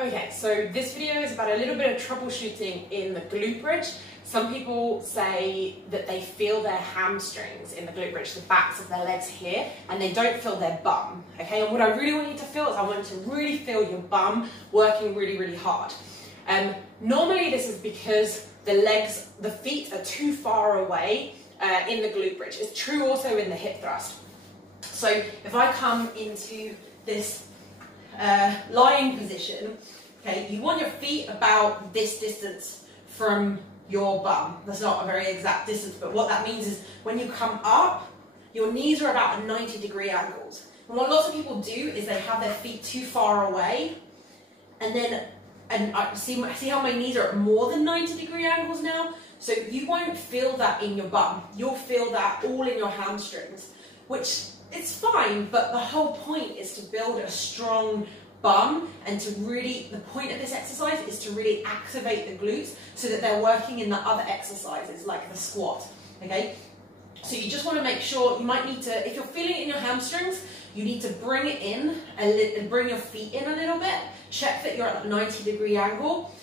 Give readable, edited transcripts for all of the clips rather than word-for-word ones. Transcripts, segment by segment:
Okay, so this video is about a little bit of troubleshooting in the glute bridge. Some people say that they feel their hamstrings in the glute bridge, the backs of their legs here, and they don't feel their bum, okay? And what I really want you to feel is I want you to really feel your bum working really, really hard. Normally this is because the feet are too far away in the glute bridge. It's true also in the hip thrust. So if I come into this lying position, okay, you want your feet about this distance from your bum. That's not a very exact distance, but what that means is when you come up, your knees are about a 90-degree angles. And what lots of people do is they have their feet too far away, and I see how my knees are at more than 90-degree angles now. So you won't feel that in your bum. You'll feel that all in your hamstrings, which it's fine, but the whole point is to build a strong bum, and to really, the point of this exercise is to really activate the glutes so that they're working in the other exercises like the squat, okay? So you just want to make sure, you might need to, if you're feeling it in your hamstrings, you need to bring it in, and bring your feet in a little bit, check that you're at a 90-degree angle.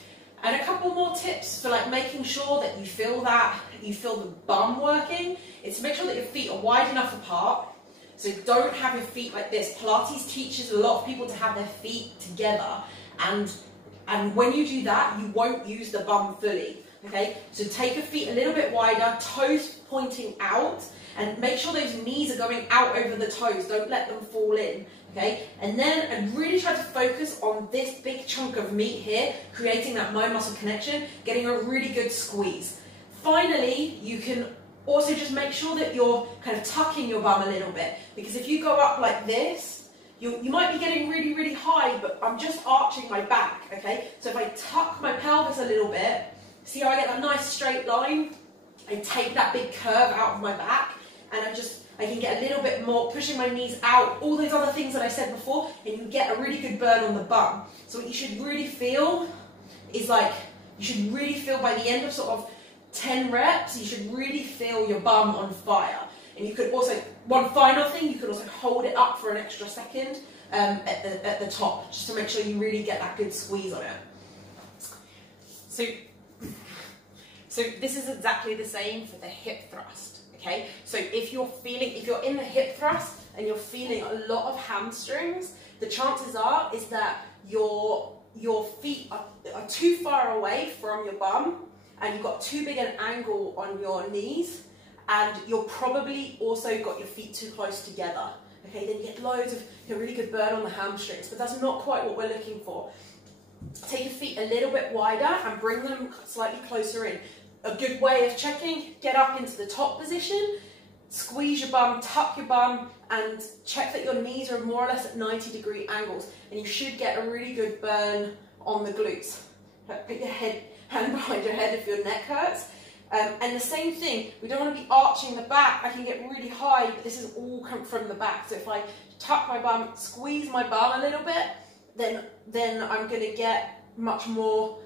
And a couple more tips for like making sure that you feel the bum working, is to make sure that your feet are wide enough apart. So don't have your feet like this. Pilates teaches a lot of people to have their feet together, and when you do that, you won't use the bum fully, okay? So take your feet a little bit wider, toes pointing out, and make sure those knees are going out over the toes. Don't let them fall in, okay? And really try to focus on this big chunk of meat here, creating that mind-muscle connection, getting a really good squeeze. Finally, you can also just make sure that you're kind of tucking your bum a little bit, because if you go up like this, you might be getting really, really high, but I'm just arching my back, okay? So if I tuck my pelvis a little bit, see how I get that nice straight line? I take that big curve out of my back, and I can get a little bit more, pushing my knees out, all those other things that I said before, and you get a really good burn on the bum. So what you should really feel is like, you should really feel by the end of sort of 10 reps, you should really feel your bum on fire. And you could also, one final thing, you could also hold it up for an extra second at the top, just to make sure you really get that good squeeze on it. So this is exactly the same for the hip thrust, okay? So if you're in the hip thrust and you're feeling a lot of hamstrings, the chances is that your feet are too far away from your bum, and you've got too big an angle on your knees, and you're probably also got your feet too close together. Okay, then you get loads of really good burn on the hamstrings, but that's not quite what we're looking for. Take your feet a little bit wider and bring them slightly closer in. A good way of checking, get up into the top position, squeeze your bum, tuck your bum, and check that your knees are more or less at 90-degree angles, and you should get a really good burn on the glutes. Put your hand behind your head if your neck hurts. And the same thing, we don't want to be arching the back. I can get really high, but this is all come from the back. So if I tuck my bum, squeeze my bum a little bit, then I'm going to get much more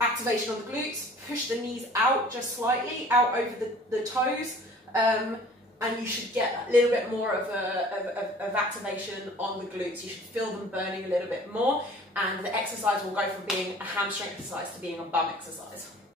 activation on the glutes, push the knees out just slightly, out over the toes, and you should get a little bit more of activation on the glutes. You should feel them burning a little bit more, and the exercise will go from being a hamstring exercise to being a bum exercise.